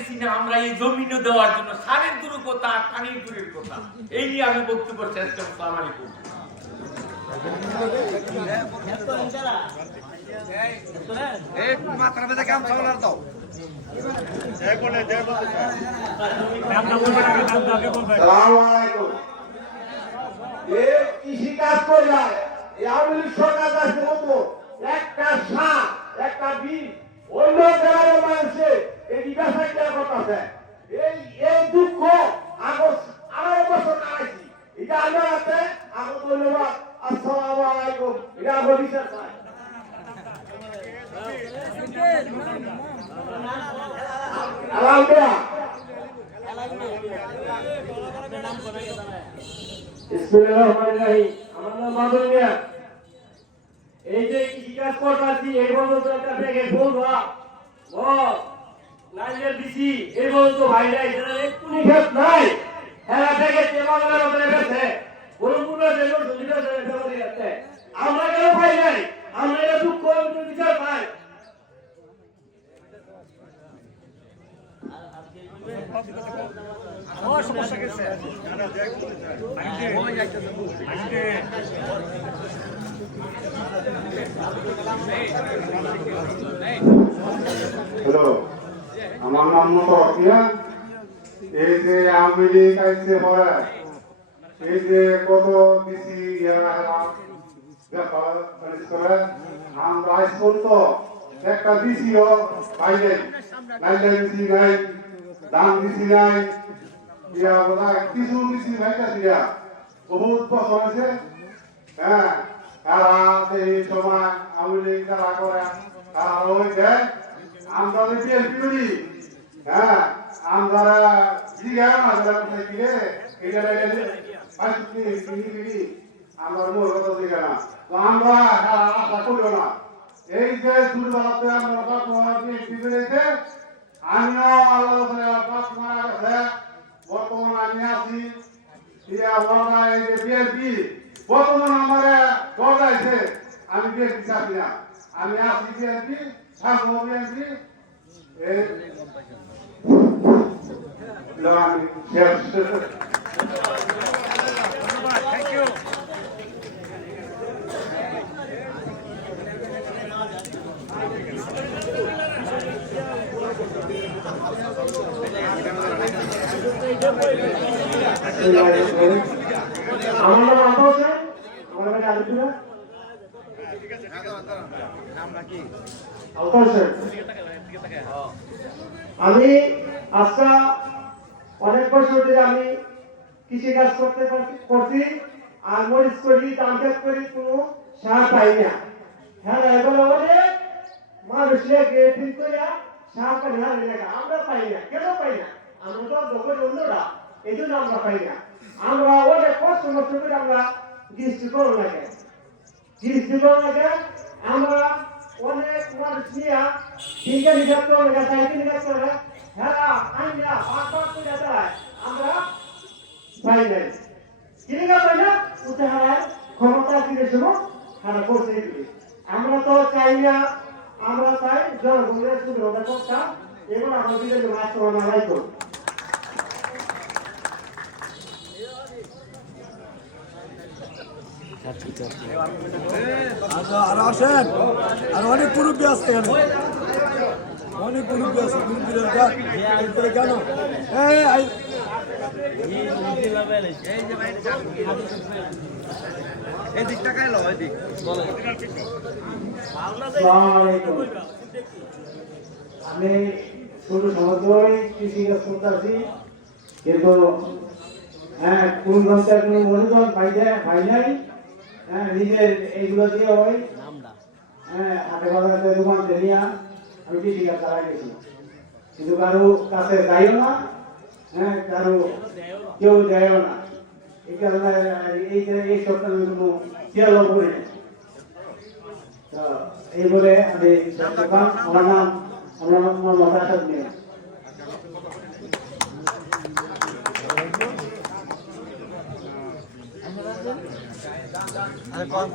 পাইতেছি না আমরা এই জমিনও দেওয়ার জন্য সারের দূরের কথা আর পানির দূরের কথা এই নিয়ে আমি বক্তব্য চেষ্টা করছি। আসসালামু আলাইকুম। মাত্রা বেঁধে কাম চালার দাও। কৃষিকাজ করলে সরকার কাছে মতো একটা সার একটা বীজ অন্য জেলার মানুষের এই ব্যবসায়িক কথা আছে। এই দুঃখ আগস্ট 18 বছর কাটাইছি এটা আমরা আছে। আমার ধন্যবাদ। আসসালামু আলাইকুম। এটা আমার বিচার চাই। এই যে কৃষিকাজ করতেছি এই পর্যন্ত একটা ব্যাগে বলবা লাইনের দিছি এই পর্যন্ত ভাই নাই এক্ষুনি খেত নাই হ্যাঁ ব্যাগে চেপাগালের মধ্যে গেছে বরুণপুর আমরা কেন পাই নাই? আমরা এটা দুঃখ বিচার পাই। সমস্যা গেছে হ্যালো, আমার নাম মতিয়া। এই যে আওয়ামী লীগ আইছে পরে এই যে কত দিছি আমরা আজ পর্যন্ত একটা দিছিও পাই নাই, নাইলে দিছি নাই, দাম দিছি নাই, কিছু দিছি ভাইটাছি বহুত বছর হয়েছে। হ্যাঁ, তারা এই সময় আওয়ামী লীগ যারা করে তারা ওই দেয় আমরা বিএনপি করি। হ্যাঁ, আমরা জিগা আমরা কিনে এটা আমরা মূল কথা দিকে না। তো আমরা আশা করিও না এই যে দুর্বলতে আমরা বিএনপি করেছে। আমিও আল্লাহ মারা গেছে, বর্তমান আমি আছি এই যে বিএনপি বর্তমান আমার দরজাইছে। আমি বিএনপি চাচ্ছি না, আমি আছি বিএনপি, থাকবো বিএনপি। Thank you. আমার নাম আবু হোসেন, আমার বাড়ি আলিপুরা। আমি আজকে অনেক বছর ধরে আমি কৃষি কাজ করছি আর মরিচ করি ধান চাষ করি কোনো সার পাই না। হ্যাঁ এবার আমাদের মানুষের ঠিক করে সার পাই না, আমরা পাই না। কেন পাই না? আমরা তো যখন অন্যরা এই জন্য আমরা পাই না। আমরা অনেক কষ্ট করে আমরা দৃষ্টিকোণ লাগে আমরা অনেক মানুষ নিয়ে তিনটা নিকাজ করে চারটে নিকাজ করে হ্যাঁ আইনা পাঁচ করে দেয় আমরা পাই নাই। কিনে পাই না উঠে হারায় ক্ষমতা ফিরে শুনো হারা করছে। আমরা তো চাই না, আমরা চাই জনগণের সুবিধা করতাম। এগুলো আমরা বিজেপি বাস্তবায়ন করব। আর আসেন, আর অনেক মুরব্বী আছে এখানে, অনেক মুরব্বী আছে। মুরব্বীদের কেন আমি শুধু সমুদ্রে কৃষিকাজ করতেছি, কিন্তু হ্যাঁ কোন ঘন্টার কোনো অনুদান পাই নাই। হ্যাঁ নিজের এইগুলো দিয়ে হয় হ্যাঁ হাটে বাজারে দোকান নিয়ে আমি কৃষিকাজ চালাই গেছি, কিন্তু কারো কাছে যাইও না। হ্যাঁ কারো কেউ দেয়ও না। এই কারণে এই সপ্তাহে আমি কোনো খেয়ালও করি না। এই বলে আমি আমার নাম মোহাম্মদ আসাদ মিয়া। কোন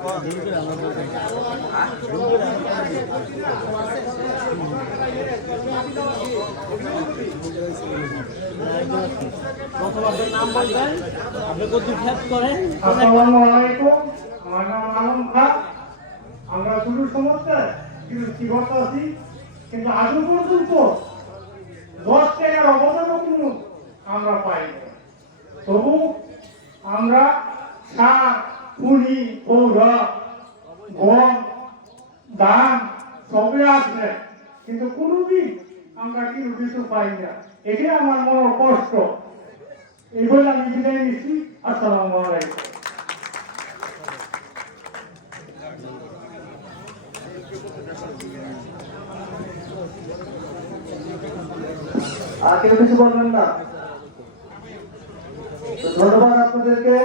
আসসালামু আলাইকুম, আমার নাম আলম খান। আমরা শুধু সমস্যায় কিন্তু জীবত আছি, কিন্তু আজও পর্যন্ত 10 টাকার অবদানও কোনো আমরা পাইনি। তবু আমরা সার, পুলি, পৌধা, গম, ধান সবই আসলে, কিন্তু কোনোদিন আমরা কিন্তু কিছু পাই না। এটাই আমার মনের কষ্ট। এই বলে আমি বিদায় নিচ্ছি। আসসালামু আলাইকুম। আর কেউ কিছু বলবেন না? তো ধন্যবাদ আপনাদেরকে।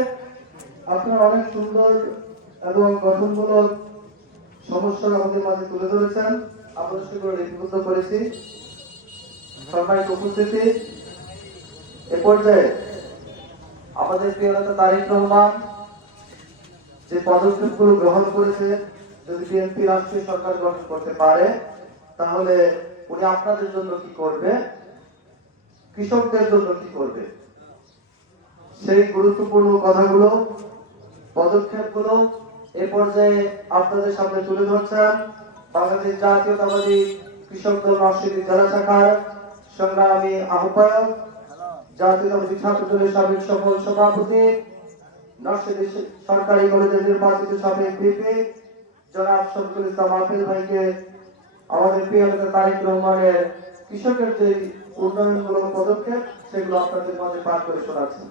আপনারা অনেক সুন্দর এবং গঠনমূলক সমস্যা আমাদের মাঝে তুলে ধরেছেন। আমরা সেগুলো লিপিবদ্ধ করেছি। সম্মানিত উপস্থিতি, এ পর্যায়ে আমাদের প্রিয় নেতা তারেক রহমান যে পদক্ষেপগুলো গ্রহণ করেছে, যদি বিএনপি রাষ্ট্রীয় সরকার গঠন করতে পারে তাহলে উনি আপনাদের জন্য কি করবে, কৃষকদের জন্য কি করবে, সেই গুরুত্বপূর্ণ কথাগুলো, পদক্ষেপগুলো এ পর্যায়ে আপনাদের সামনে তুলে ধরছেন বাংলাদেশ জাতীয়তাবাদী কৃষক দল নরসিংদী জেলা শাখার সংগ্রামী আহ্বায়ক, জাতীয়তাবাদী ছাত্র দলের সাবেক সফল সভাপতি, নরসিংদী সরকারি কলেজের নির্বাচিত সাবেক ভিপি জনাব শফিকুল ইসলাম আফিল ভাইকে আমাদের প্রিয় নেতা তারেক রহমানের কৃষকের যে উন্নয়নমূলক পদক্ষেপ সেগুলো আপনাদের মাঝে পাঠ করে শোনাচ্ছেন।